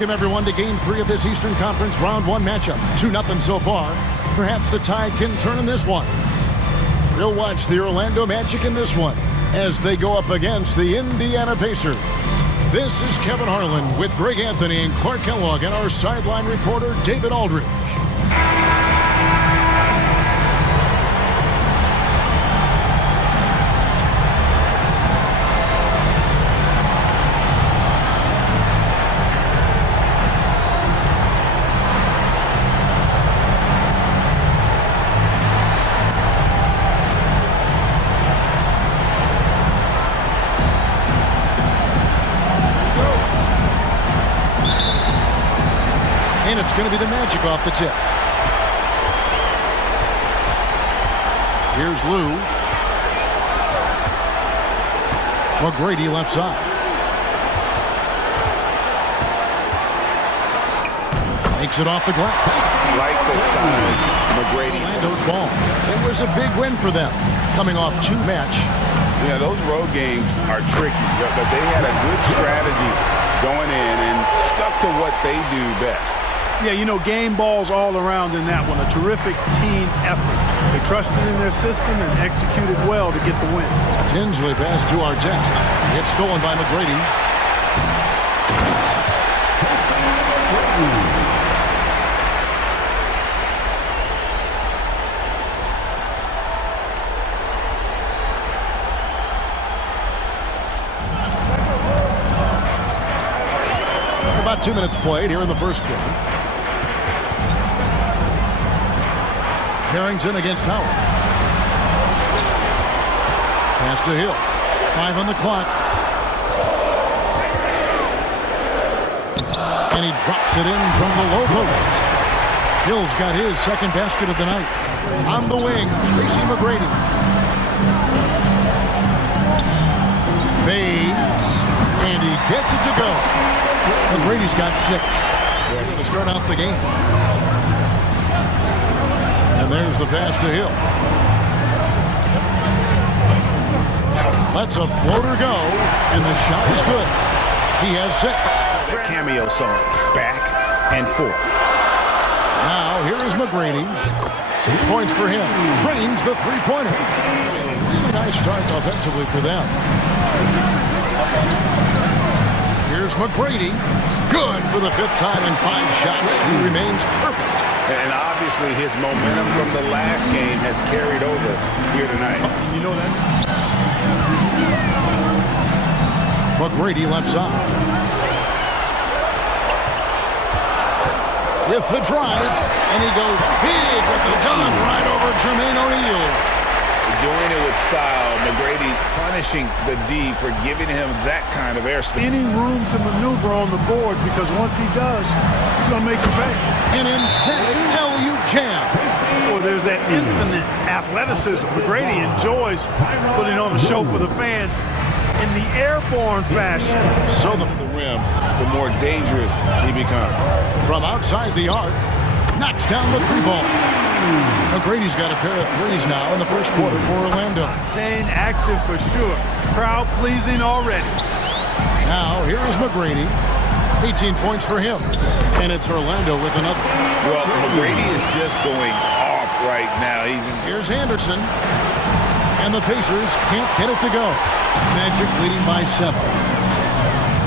Welcome everyone to Game 3 of this Eastern Conference Round 1 matchup. 2-0 so far. Perhaps the tide can turn in this one. We'll watch the Orlando Magic in this one as they go up against the Indiana Pacers. This is Kevin Harlan with Greg Anthony and Clark Kellogg and our sideline reporter David Aldridge. And it's going to be the Magic off the tip. Here's Lou. McGrady left side. Makes it off the glass. Like the size, McGrady. Orlando's ball. It was a big win for them, coming off 2 match. Yeah, those road games are tricky, but they had a good strategy going in and stuck to what they do best. Yeah, you know, game balls all around in that one. A terrific team effort. They trusted in their system and executed well to get the win. Tinsley pass to Artest. It's stolen by McGrady. About 2 minutes played here in the first quarter. Harrington against Howard. Pass to Hill. 5 on the clock. And he drops it in from the low post. Hill's got his second basket of the night. On the wing, Tracy McGrady. Fades. And he gets it to go. McGrady's got 6. They're going to start out the game. And there's the pass to Hill. Lets a floater go, and the shot is good. He has 6. Their cameo song, back and forth. Now, here is McGrady. 6 points for him. Drains the three-pointer. Really nice start offensively for them. Here's McGrady. Good for the 5th time in 5 shots. He remains perfect. And obviously his momentum from the last game has carried over here tonight. You know that's... McGrady left side. With the drive, and he goes big with the dunk right over Jermaine O'Neal. Doing it with style. McGrady punishing the D for giving him that kind of airspace. Any room to maneuver on the board, because once he does, he's going to make you pay. An emphatic LU jam. Well, there's that infinite athleticism. McGrady enjoys putting on a show for the fans in the airborne fashion. So the rim, the more dangerous he becomes. From outside the arc, knocks down the 3-ball. McGrady's got a pair of 3s now in the first quarter for Orlando. Insane action for sure. Crowd pleasing already. Now, here is McGrady. 18 points for him. And it's Orlando with another. Well, McGrady is just going off right now. Here's Anderson. And the Pacers can't get it to go. Magic leading by 7.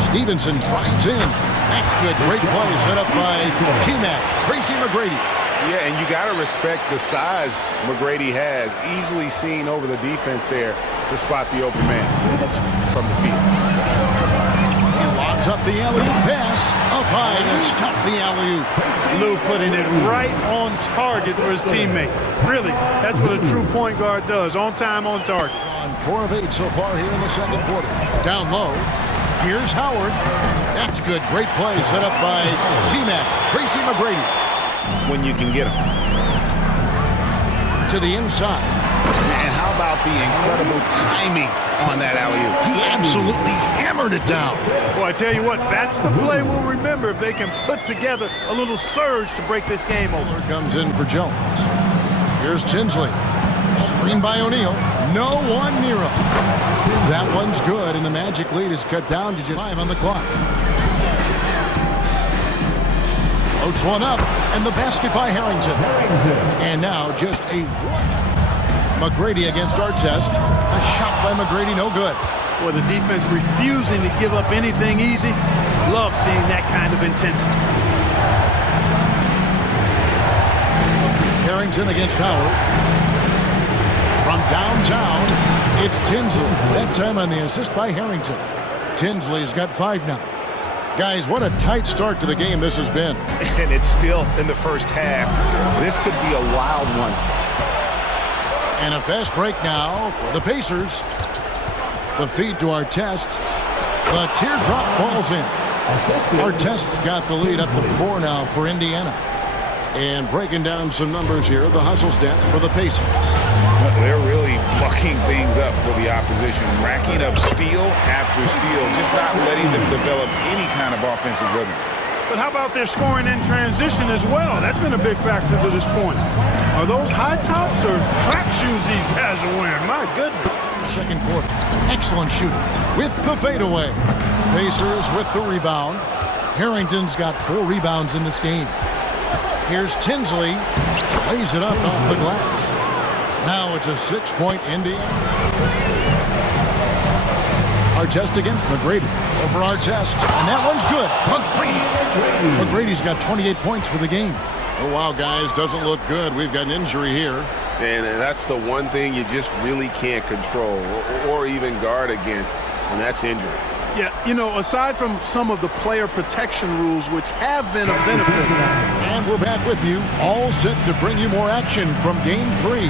Stevenson drives in. That's good. Great play set up by T-Mac. Tracy McGrady. Yeah, and you got to respect the size McGrady has. Easily seen over the defense there to spot the open man from the field. He lobs up the alley-oop pass. Up high to stuff the alley-oop. Lou putting it right on target for his teammate. Really, that's what a true point guard does. On time, on target. On 4 of 8 so far here in the second quarter. Down low. Here's Howard. That's good. Great play set up by T-Mac. Tracy McGrady. When you can get him. To the inside. And how about the incredible timing on that alley-oop? He absolutely hammered it down. Well, I tell you what, that's the play we'll remember if they can put together a little surge to break this game over. Miller comes in for Jones. Here's Tinsley. Screen by O'Neal. No one near him. That one's good, and the Magic lead is cut down to just 5 on the clock. Floats one up, and the basket by Harrington. And now just a McGrady against Artest. A shot by McGrady, no good. Well, the defense refusing to give up anything easy. Love seeing that kind of intensity. Harrington against Howard. From downtown, it's Tinsley. That time on the assist by Harrington. Tinsley's got 5 now. Guys, what a tight start to the game this has been. And it's still in the first half. This could be a wild one. And a fast break now for the Pacers. The feed to Artest. The teardrop falls in. Artest's got the lead up to 4 now for Indiana. And breaking down some numbers here, the hustle stats for the Pacers. They're really mucking things up for the opposition, racking up steal after steal, just not letting them develop any kind of offensive rhythm. But how about their scoring in transition as well? That's been a big factor to this point. Are those high tops or track shoes these guys are wearing? My goodness. Second quarter. Excellent shooting with the fadeaway. Pacers with the rebound. Harrington's got 4 rebounds in this game. Here's Tinsley. Lays it up off the glass. Now it's a 6-point Indiana. Artest against McGrady. Over Artest. And that one's good. McGrady. McGrady's got 28 points for the game. Oh, wow, guys. Doesn't look good. We've got an injury here. And that's the one thing you just really can't control or even guard against, and that's injury. Yeah, you know, aside from some of the player protection rules, which have been a benefit. And we're back with you, all set to bring you more action from Game 3.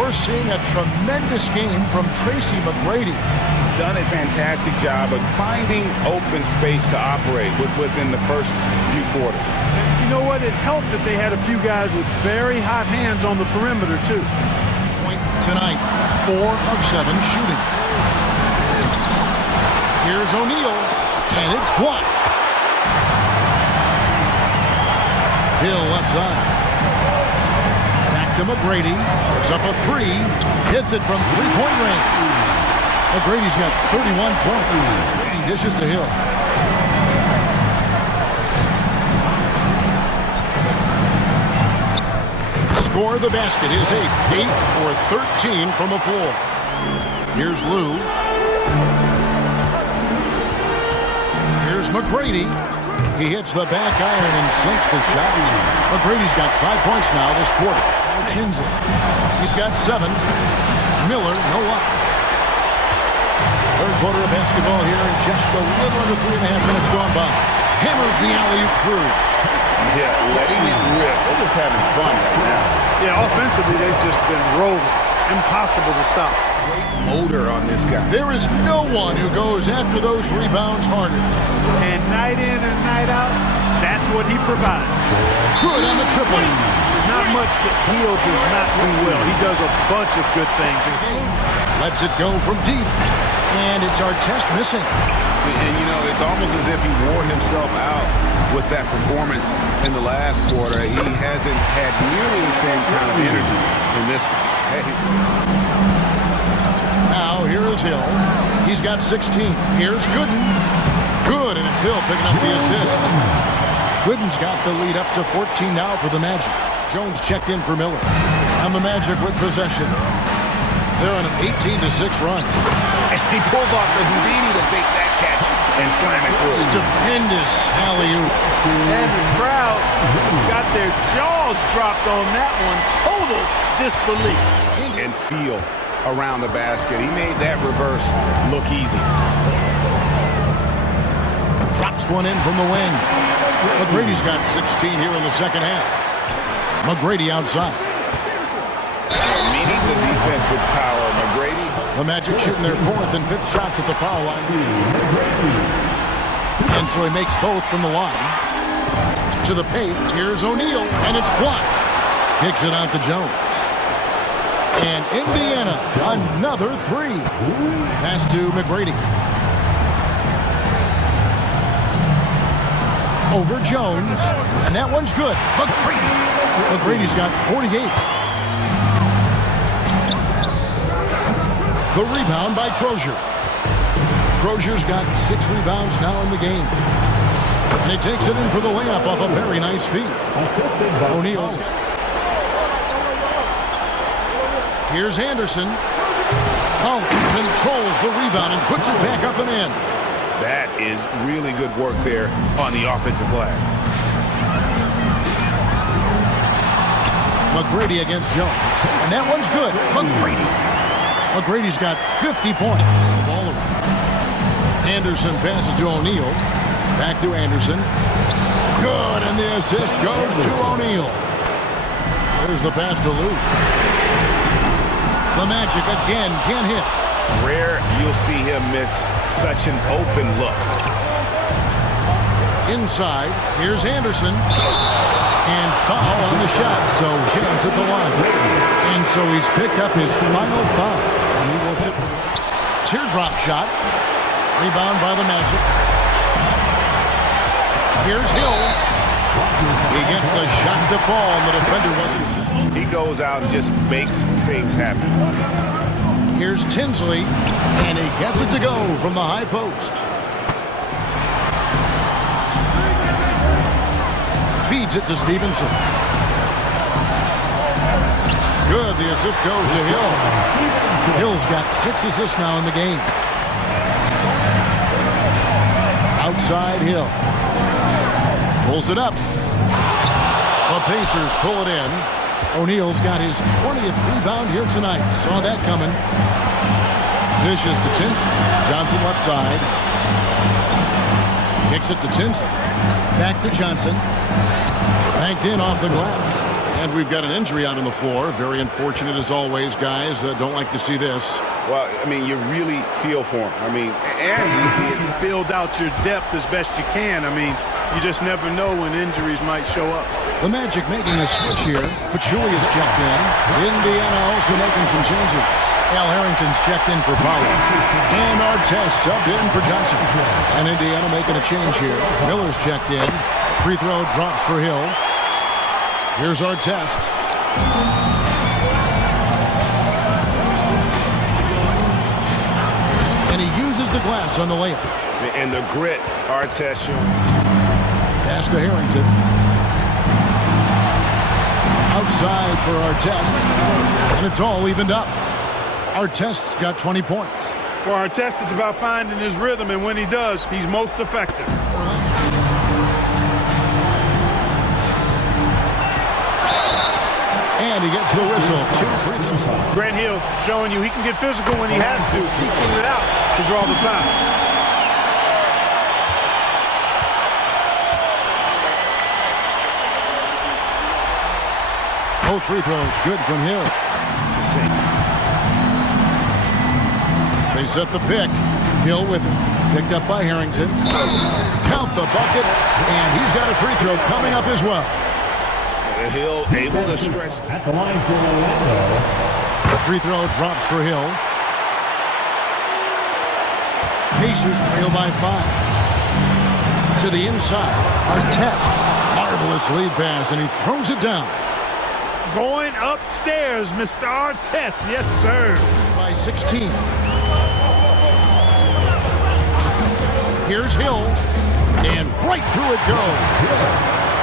We're seeing a tremendous game from Tracy McGrady. He's done a fantastic job of finding open space to operate within the first few quarters. You know what? It helped that they had a few guys with very hot hands on the perimeter, too. Point tonight, 4 of 7 shooting. Here's O'Neal, and it's blocked. Hill left side. Back to McGrady. Puts up a 3. Hits it from 3-point range. McGrady's got 31 points. He dishes to Hill. Score the basket. His 8 for 13 from the floor. Here's Lou. Here's McGrady. He hits the back iron and sinks the shot. McGrady's got 5 points now this quarter. Tinsley. He's got 7. Miller, no luck. Third quarter of basketball here, and just a little under 3.5 minutes gone by. Hammers the alley-oop through. Yeah, letting it rip. They're just having fun right now. Yeah, offensively, they've just been rolling. Impossible to stop. Great motor on this guy. There is no one who goes after those rebounds harder. And night in and night out, that's what he provides. Good on the triple. There's not much that Hill does not do well. He does a bunch of good things. Lets it go from deep. And it's Artest missing. And, you know, it's almost as if he wore himself out with that performance in the last quarter. He hasn't had nearly the same kind of energy in this one. Hey. Now, here is Hill. He's got 16. Here's Gooden. Good, and it's Hill picking up the assist. Gooden's got the lead up to 14 now for the Magic. Jones checked in for Miller. And the Magic with possession. They're on an 18-6 run. And he pulls off the Houdini to bait that catch and slam it through. Stupendous alley-oop. And the crowd got their jaws dropped on that one. Total disbelief. And feel around the basket. He made that reverse look easy. Drops one in from the wing. McGrady's got 16 here in the second half. McGrady outside. Meeting the defense with power. McGrady. The Magic shooting their 4th and 5th shots at the foul line. And so he makes both from the line. To the paint. Here's O'Neal, and it's blocked. Kicks it out to Jones. And Indiana, another 3. Pass to McGrady. Over Jones, and that one's good. McGrady. McGrady's got 48. The rebound by Crozier. Crozier's got 6 rebounds now in the game. And he takes it in for the layup off a very nice feed. O'Neal's. Here's Anderson. Controls the rebound and puts it back up and in. That is really good work there on the offensive glass. McGrady against Jones. And that one's good. McGrady's got 50 points. All of them. Anderson passes to O'Neal. Back to Anderson. Good, and the assist goes to O'Neal. There's the pass to Lou. The Magic again can't hit. Rare you'll see him miss such an open look. Inside, here's Anderson. And foul on the shot, so chance at the line. And so he's picked up his final foul. And he will sit. Teardrop shot. Rebound by the Magic. Here's Hill. He gets the shot to fall, and the defender wasn't set. He goes out and just makes things happen. Here's Tinsley, and he gets it to go from the high post. Feeds it to Stevenson. Good, the assist goes to Hill. Hill's got 6 assists now in the game. Outside Hill. Pulls it up. The Pacers pull it in. O'Neal's got his 20th rebound here tonight. Saw that coming. Dishes to Tinsley. Johnson left side. Kicks it to Tinsley. Back to Johnson. Banked in off the glass. And we've got an injury out on the floor. Very unfortunate as always, guys. Don't like to see this. Well, I mean, you really feel for him. I mean, and To build out your depth as best you can. I mean, you just never know when injuries might show up. The Magic making a switch here. Pachulia's checked in. Indiana also making some changes. Al Harrington's checked in for Powell. And Artest subbed in for Johnson. And Indiana making a change here. Miller's checked in. Free throw drops for Hill. Here's Artest. And he uses the glass on the layup. and the grit Artest showing. Pass to Harrington. Outside for Artest. And it's all evened up. Artest's got 20 points. For Artest, it's about finding his rhythm, and when he does, he's most effective. And he gets the whistle. 2 free throws. Grant Hill showing you he can get physical when he has to, seeking it out to draw the foul. Both free throws good from Hill. They set the pick. Hill with it. Picked up by Harrington. Count the bucket. And he's got a free throw coming up as well. Hill able to stretch. At the line for Orlando. The free throw drops for Hill. Pacers trail by 5. To the inside. Artest. Marvelous lead pass, and he throws it down. Going upstairs, Mr. Artest. Yes, sir. By 16. Here's Hill. And right through it goes.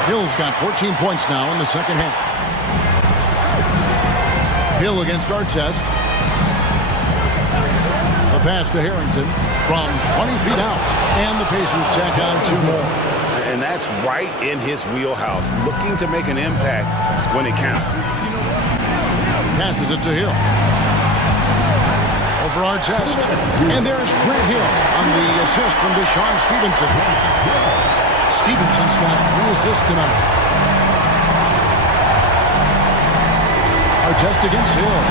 Hill's got 14 points now in the second half. Hill against Artest. The pass to Harrington from 20 feet out. And the Pacers tack on 2 more. And that's right in his wheelhouse, looking to make an impact when it counts. Passes it to Hill. Over Artest. And there's Grant Hill on the assist from Deshaun Stevenson. Stevenson's got 3 assists tonight. Artest against Hill.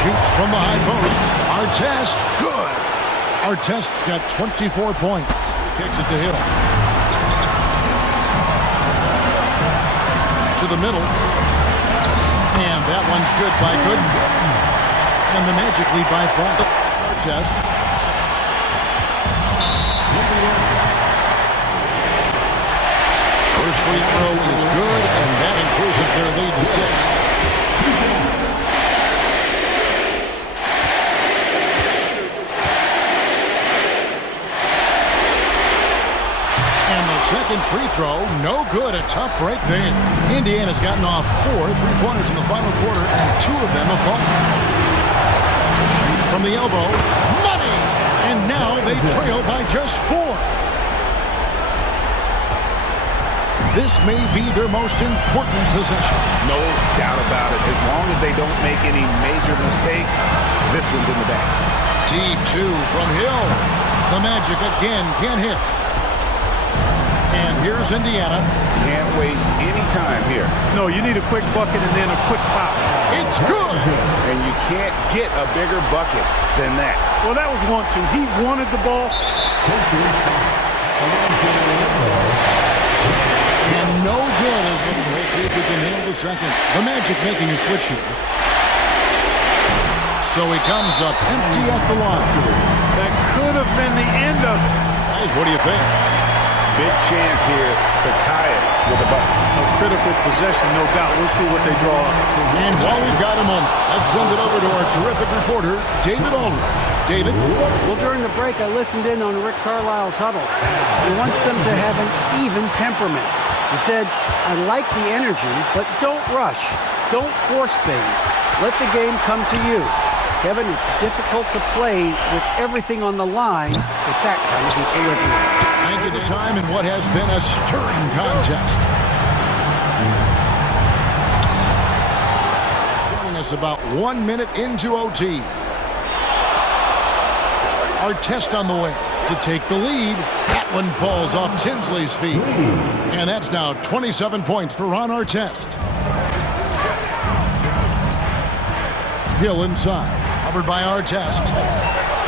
Shoots from the high post. Artest, good. Artest's got 24 points. Kicks it to Hill. To the middle. And that one's good by Gooden. And the Magic lead by 5. Artest. First free throw is good, and that increases their lead to 6. And the second second free throw, no good. A tough break there. Indiana's gotten off 4 3-pointers in the final quarter, and 2 of them have fallen. Shoots from the elbow. Money! And now they trail by just 4. This may be their most important possession. No doubt about it. As long as they don't make any major mistakes, this one's in the bag. Deep 2 from Hill. The Magic again can't hit. And here's Indiana. Can't waste any time here. No, you need a quick bucket and then a quick foul. It's good. And you can't get a bigger bucket than that. Well, that was 1-2. He wanted the ball. And no good as we'll see if we can nail the second. The Magic making a switch here. So he comes up empty at the line. That could have been the end of it. Guys, what do you think? Big chance here to tie it with a bucket. A critical possession, no doubt. We'll see what they draw up. And while we've got a moment, let's send it over to our terrific reporter, David Aldridge. David? Well, during the break, I listened in on Rick Carlisle's huddle. He wants them to have an even temperament. He said, I like the energy, but don't rush. Don't force things. Let the game come to you. Kevin, it's difficult to play with everything on the line with that kind of equilibrium. Thank you for the time in what has been a stirring contest. Joining us about 1 minute into OT. Our test on the way to take the lead. That one falls off Tinsley's feet. And that's now 27 points for Ron Artest. Hill inside. Covered by Artest.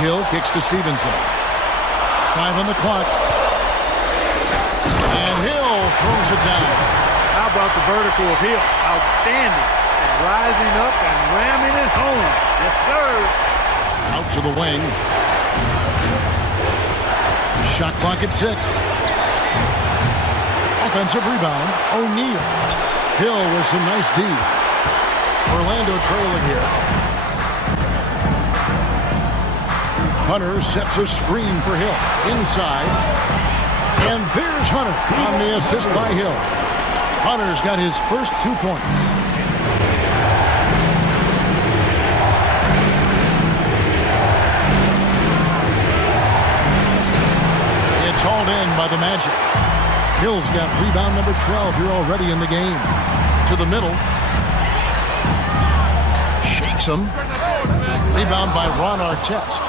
Hill kicks to Stevenson. 5 on the clock. And Hill throws it down. How about the vertical of Hill? Outstanding. And rising up and ramming it home. Yes, sir. Out to the wing. Shot clock at 6. Offensive rebound, O'Neal. Hill with some nice D. Orlando trailing here. Hunter sets a screen for Hill. Inside. And there's Hunter on the assist by Hill. Hunter's got his first 2 points. It's hauled in by the Magic. Hill's got rebound number 12 here already in the game. To the middle. Shakes him. Rebound by Ron Artest.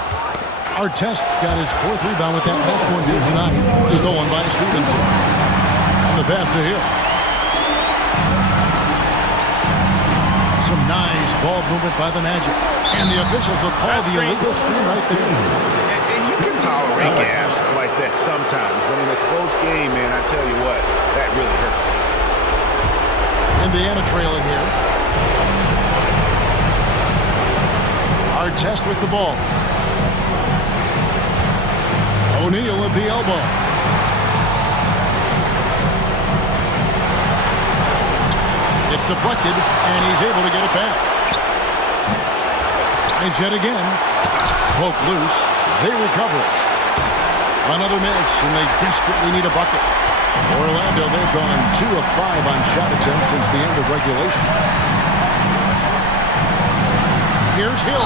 Artest's got his 4th rebound with that last one due tonight. Stolen by Stevenson. On the path to Hill. Some nice ball movement by the Magic. And the officials will call the illegal screen right there. And you can tolerate gaffes like that sometimes, but in a close game, man, I tell you what, that really hurts. Indiana trailing here. Artest with the ball. O'Neal at the elbow. It's deflected, and he's able to get it back. Tries yet again. Poke loose. They recover it. Another miss, and they desperately need a bucket. Orlando, they've gone 2 of 5 on shot attempts since the end of regulation. Here's Hill.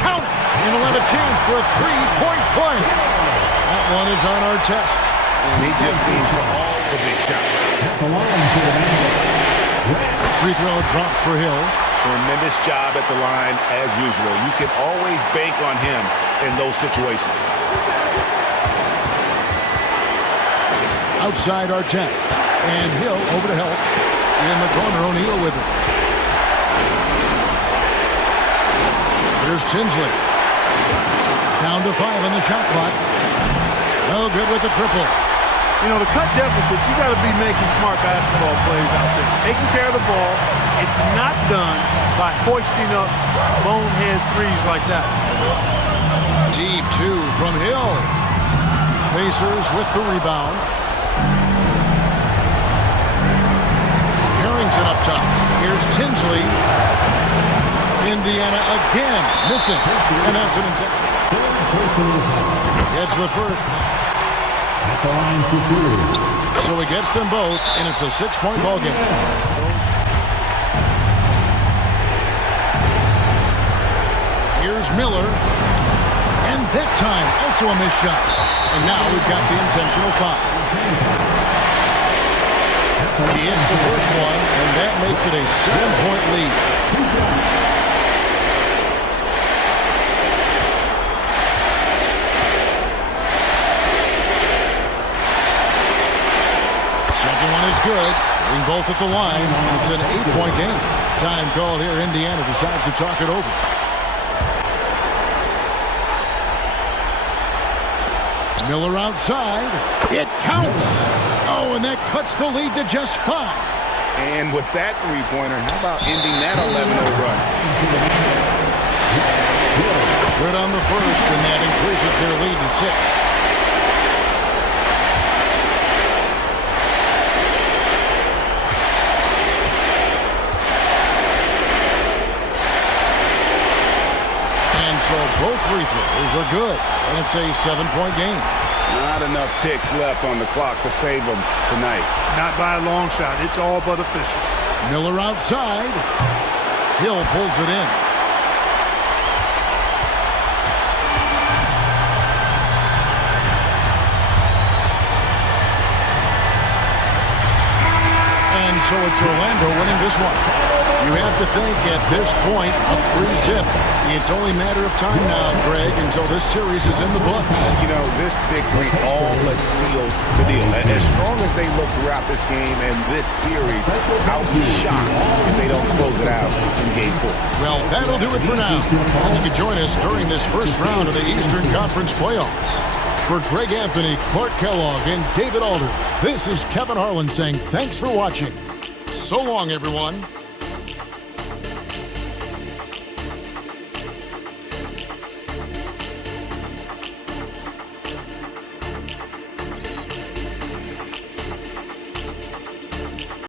Count it! And he'll have a chance for a 3-point play. That one is on Artest. And he just seems to all the big shots. Free throw drops for Hill. Tremendous job at the line as usual. You can always bank on him in those situations. Outside Artest. And Hill over to help. In the corner, O'Neal with it. Here's Tinsley. Down to 5 on the shot clock. No good with the triple. You know, to cut deficits, you got to be making smart basketball plays out there. Taking care of the ball. It's not done by hoisting up bonehead threes like that. Deep 2 from Hill. Pacers with the rebound. Harrington up top. Here's Tinsley. Indiana again missing. And that's an intention. It's the first. At the line for two. So he gets them both, and it's a 6-point ball game. Here's Miller. And that time, also a missed shot. And now we've got the intentional foul. He hits the first one, and that makes it a 7-point lead. Second one is good. Hitting both at the line, and it's an 8-point game. Time called here. Indiana decides to talk it over. Miller outside. It counts. Oh, and that cuts the lead to just 5. And with that three-pointer, how about ending that 11-0 run? Good on the first, and that increases their lead to 6. So both free throws are good, and it's a 7-point game. Not enough ticks left on the clock to save them tonight. Not by a long shot. It's all but official. Miller outside. Hill pulls it in. And so it's Orlando winning this one. You have to think at this point, up 3-0. It's only a matter of time now, Greg, until this series is in the books. You know, this victory all but seals the deal. As strong as they look throughout this game and this series, I'll be shocked if they don't close it out in Game 4. Well, that'll do it for now. And you can join us during this first round of the Eastern Conference playoffs. For Greg Anthony, Clark Kellogg, and David Alder, this is Kevin Harlan saying thanks for watching. So long, everyone.